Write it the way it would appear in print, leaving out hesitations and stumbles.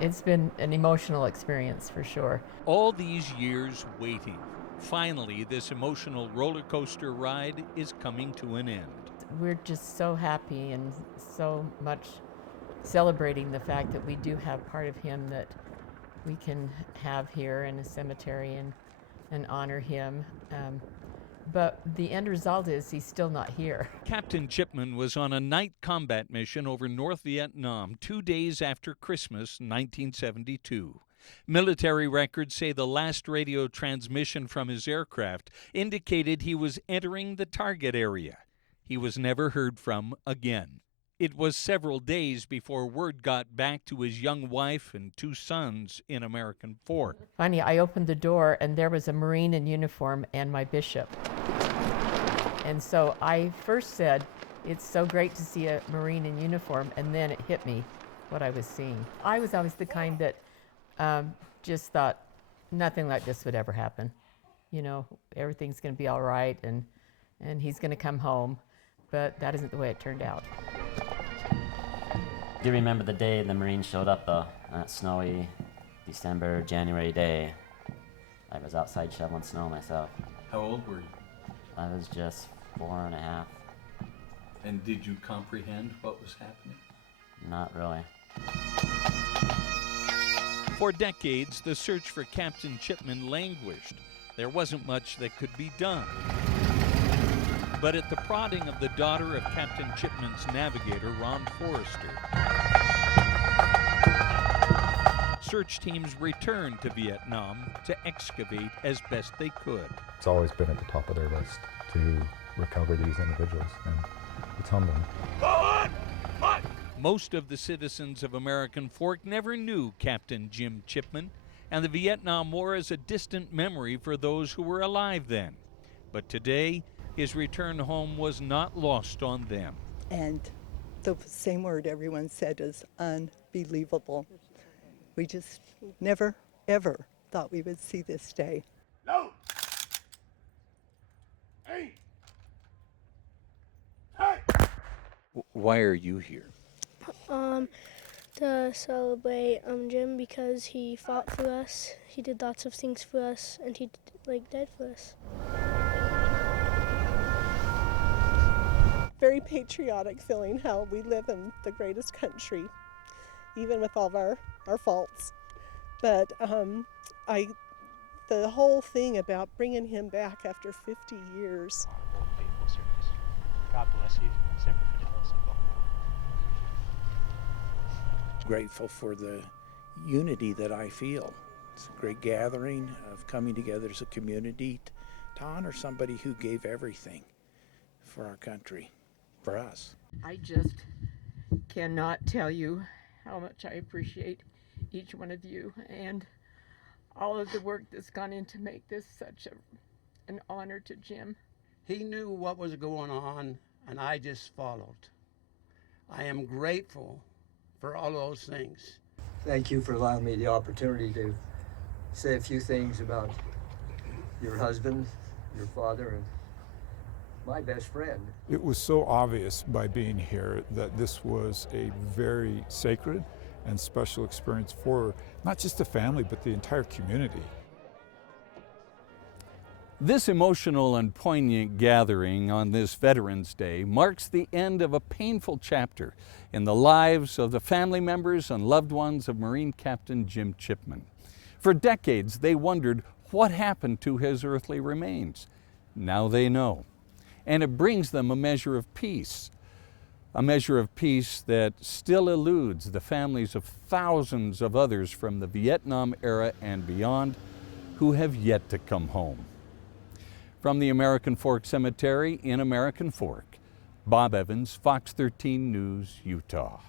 it's been an emotional experience for sure. All these years waiting. Finally, this emotional roller coaster ride is coming to an end. We're just so happy and so much celebrating the fact that we do have part of him that we can have here in a cemetery and honor him. But the end result is he's still not here. Captain Chipman was on a night combat mission over North Vietnam 2 days after Christmas 1972. Military records say the last radio transmission from his aircraft indicated he was entering the target area. He was never heard from again. It was several days before word got back to his young wife and 2 sons in American Fork. Finally, I opened the door and there was a Marine in uniform and my bishop. And so I first said, it's so great to see a Marine in uniform, and then it hit me what I was seeing. I was always the kind that just thought nothing like this would ever happen. You know, everything's going to be all right and he's going to come home, but that isn't the way it turned out. Do you remember the day the Marines showed up though? That snowy December, January day. I was outside shoveling snow myself. How old were you? I was just 4.5. And did you comprehend what was happening? Not really. For decades, the search for Captain Chipman languished. There wasn't much that could be done. But at the prodding of the daughter of Captain Chipman's navigator, Ron Forrester, search teams returned to Vietnam to excavate as best they could. It's always been at the top of their list to recover these individuals, and it's humbling. Go on! Most of the citizens of American Fork never knew Captain Jim Chipman, and the Vietnam War is a distant memory for those who were alive then. But today, his return home was not lost on them. And the same word everyone said is unbelievable. We just never, ever thought we would see this day. No! Hey! Hey! Why are you here? To celebrate Jim because he fought for us. He did lots of things for us, and he died for us. Very patriotic feeling how we live in the greatest country, even with all of our faults. But the whole thing about bringing him back after 50 years. God bless you. Semper Fidelis. Grateful for the unity that I feel. It's a great gathering of coming together as a community to honor somebody who gave everything for our country, for us. I just cannot tell you how much I appreciate each one of you and all of the work that's gone in to make this such an honor to Jim. He knew what was going on, and I just followed. I am grateful for all those things. Thank you for allowing me the opportunity to say a few things about your husband, your father, and my best friend. It was so obvious by being here that this was a very sacred and special experience for not just the family, but the entire community. This emotional and poignant gathering on this Veterans Day marks the end of a painful chapter in the lives of the family members and loved ones of Marine Captain Jim Chipman. For decades, they wondered what happened to his earthly remains. Now they know. And it brings them a measure of peace that still eludes the families of thousands of others from the Vietnam era and beyond who have yet to come home. From the American Fork Cemetery in American Fork, Bob Evans, Fox 13 News, Utah.